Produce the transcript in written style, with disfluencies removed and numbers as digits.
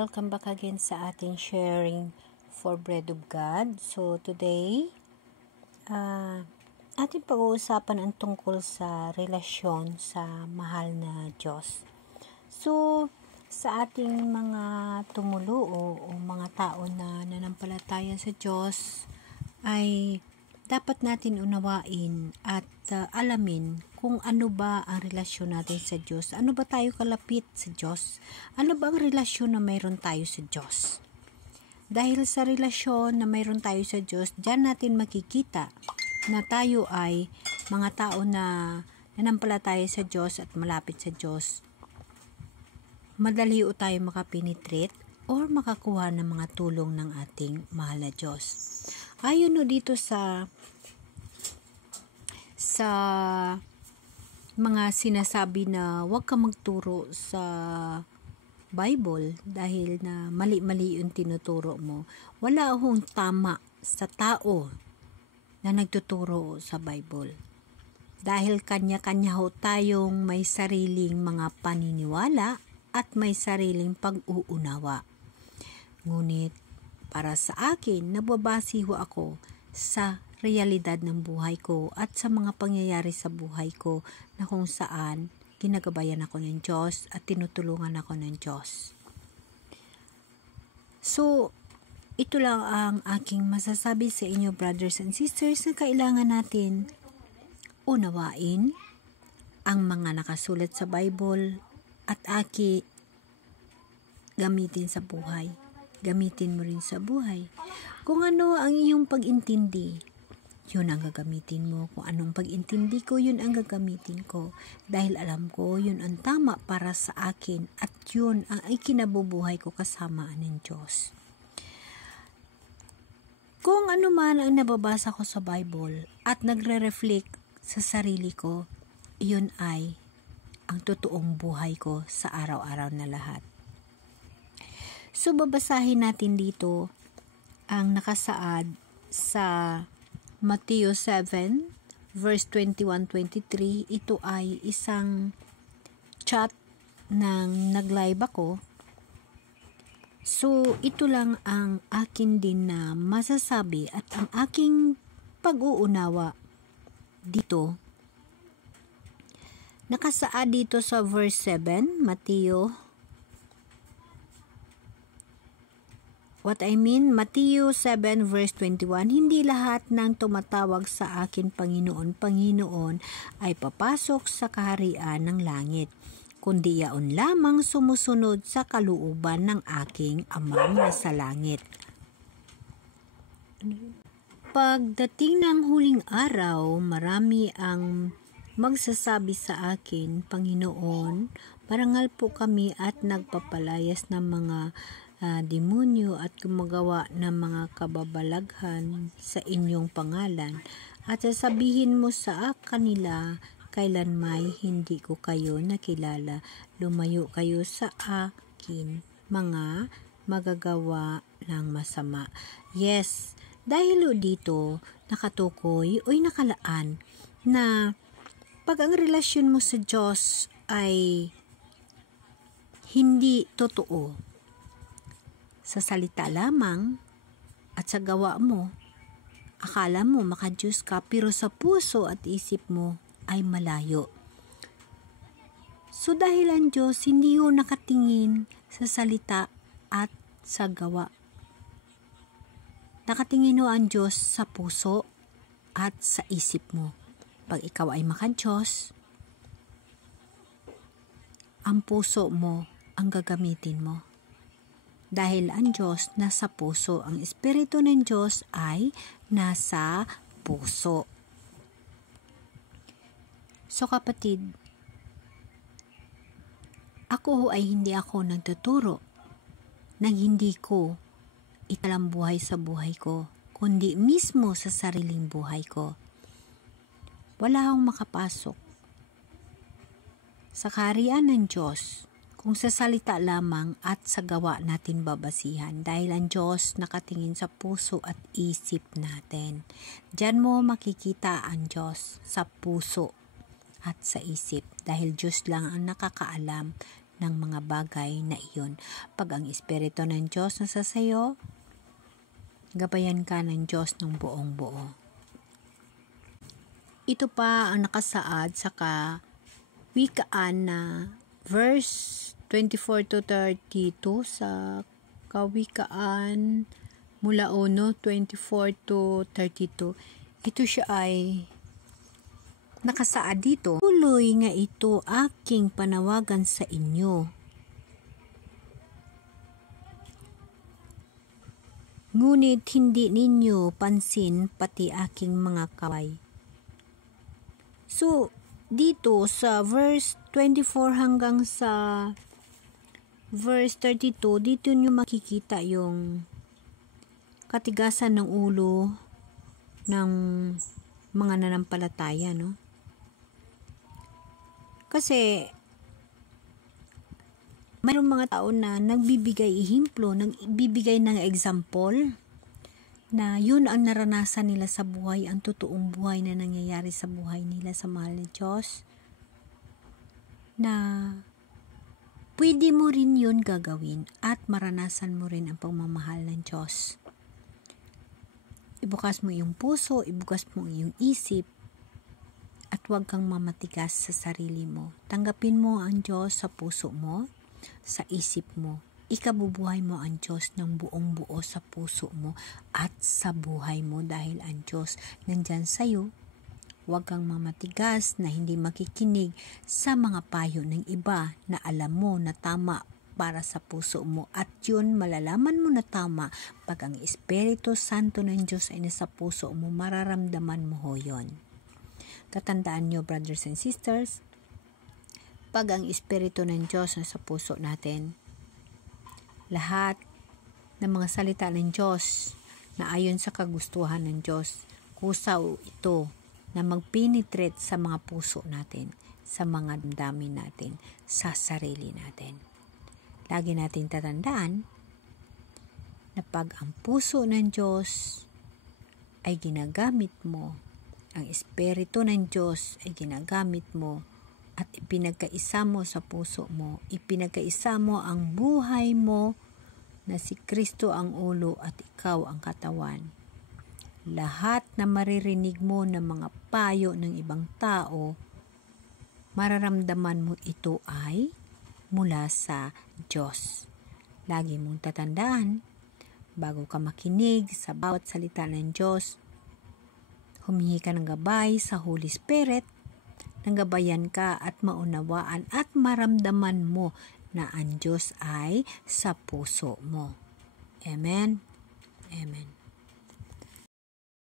welcome back again sa ating sharing for Bread of God. So today, ating pag-uusapan ang tungkol sa relasyon sa mahal na Diyos. So, sa ating mga tumuluo o mga tao na nanampalataya sa Diyos, ay dapat natin unawain at alamin kung ano ba ang relasyon natin sa Diyos. Ano ba tayo kalapit sa Diyos? Ano ba ang relasyon na mayroon tayo sa Diyos? Dahil sa relasyon na mayroon tayo sa Diyos, diyan natin makikita na tayo ay mga tao na nanampalataya sa Diyos at malapit sa Diyos. Madali o tayo makapenetrate or makakuha ng mga tulong ng ating mahal na Diyos. Ayon no dito sa mga sinasabi na huwag ka magturo sa Bible dahil na mali-mali yung tinuturo mo. Wala akong tama sa tao na nagtuturo sa Bible. Dahil kanya-kanya ho tayong may sariling mga paniniwala at may sariling pag-uunawa. Ngunit para sa akin, nababase ho ako sa realidad ng buhay ko at sa mga pangyayari sa buhay ko na kung saan ginagabayan ako ng Diyos at tinutulungan ako ng Diyos. So, ito lang ang aking masasabi sa inyo, brothers and sisters, na kailangan natin unawain ang mga nakasulat sa Bible at gamitin sa buhay. Gamitin mo rin sa buhay. Kung ano ang iyong pag-intindi, yun ang gagamitin mo. Kung anong pag-intindi ko, yun ang gagamitin ko. Dahil alam ko, yun ang tama para sa akin at yun ang ikinabubuhay ko kasama ng Diyos. Kung ano man ang nababasa ko sa Bible at nagre-reflect sa sarili ko, yun ay ang totoong buhay ko sa araw-araw na lahat. So, babasahin natin dito ang nakasaad sa Matthew 7, verse 21-23. Ito ay isang chat ng nag-live ako. So, ito lang ang akin din na masasabi at ang aking pag-uunawa dito. Nakasaad dito sa verse 7, Matthew 7 verse 21, hindi lahat ng tumatawag sa akin Panginoon, Panginoon ay papasok sa kaharian ng langit, kundi yaon lamang sumusunod sa kalooban ng aking Amang nasa langit. Pagdating ng huling araw, marami ang magsasabi sa akin, Panginoon, parangal po kami at nagpapalayas ng mga demonyo at gumagawa ng mga kababalaghan sa inyong pangalan, at sasabihin mo sa kanila, kailanmay hindi ko kayo nakilala, lumayo kayo sa akin, mga magagawa ng masama. Yes, dahil dito nakatukoy o nakalaan na pag ang relasyon mo sa Diyos ay hindi totoo, sa salita lamang at sa gawa mo, akala mo maka-Diyos ka, pero sa puso at isip mo ay malayo. So dahil ang Diyos hindi ho nakatingin sa salita at sa gawa. Nakatingin ho ang Diyos sa puso at sa isip mo. Pag ikaw ay maka-Diyos, ang puso mo ang gagamitin mo. Dahil ang Diyos nasa puso, ang Espiritu ng Diyos ay nasa puso. So kapatid, ako ay hindi ako nagtuturo nang hindi ko italambuhay sa buhay ko, kundi mismo sa sariling buhay ko. Wala akong makapasok sa kaharian ng Diyos kung sa salita lamang at sa gawa natin babasihan, dahil ang Diyos nakatingin sa puso at isip natin. Diyan mo makikita ang Diyos sa puso at sa isip, dahil Diyos lang ang nakakaalam ng mga bagay na iyon. Pag ang Espiritu ng Diyos nasa sayo, gabayan ka ng Diyos ng buong buo. Ito pa ang nakasaad sa Kawikaan na verse 24 to 32 sa Kawikaan mula 1, 24 to 32. Ito siya ay nakasaad dito. Tuloy nga ito aking panawagan sa inyo. Ngunit hindi ninyo pansin pati aking mga kaway. So, dito sa verse 24 hanggang sa verse 32, dito nyo makikita yung katigasan ng ulo ng mga nanampalataya, no? Kasi mayroong mga tao na nagbibigay ihimplo, nagbibigay ng example na yun ang naranasan nila sa buhay, ang totoong buhay na nangyayari sa buhay nila sa mahal na Diyos, na pwede mo rin yun gagawin at maranasan mo rin ang pagmamahal ng Diyos. Ibukas mo iyong puso, ibukas mo iyong isip, at huwag kang mamatigas sa sarili mo. Tanggapin mo ang Diyos sa puso mo, sa isip mo. Ikabubuhay mo ang Diyos ng buong buo sa puso mo at sa buhay mo dahil ang Diyos nandyan sa'yo. Huwag kang mamatigas na hindi makikinig sa mga payo ng iba na alam mo na tama para sa puso mo, at yun malalaman mo na tama pag ang Espiritu Santo ng Diyos ay nasa puso mo, mararamdaman mo ho yun. Tatandaan nyo, brothers and sisters, pag ang Espiritu ng Diyos nasa puso natin, lahat ng mga salita ng Diyos na ayon sa kagustuhan ng Diyos, kusaw ito na magpenetrate sa mga puso natin, sa mga damdamin natin, sa sarili natin. Lagi natin tatandaan na pag ang puso ng Diyos ay ginagamit mo, ang Espiritu ng Diyos ay ginagamit mo at ipinagkaisa mo sa puso mo, ipinagkaisa mo ang buhay mo na si Kristo ang ulo at ikaw ang katawan. Lahat na maririnig mo ng mga payo ng ibang tao, mararamdaman mo ito ay mula sa Diyos. Lagi mong tatandaan, bago ka makinig sa bawat salita ng Diyos, humingi ka ng gabay sa Holy Spirit, nang gabayan ka at maunawaan at maramdaman mo na ang Diyos ay sa puso mo. Amen? Amen.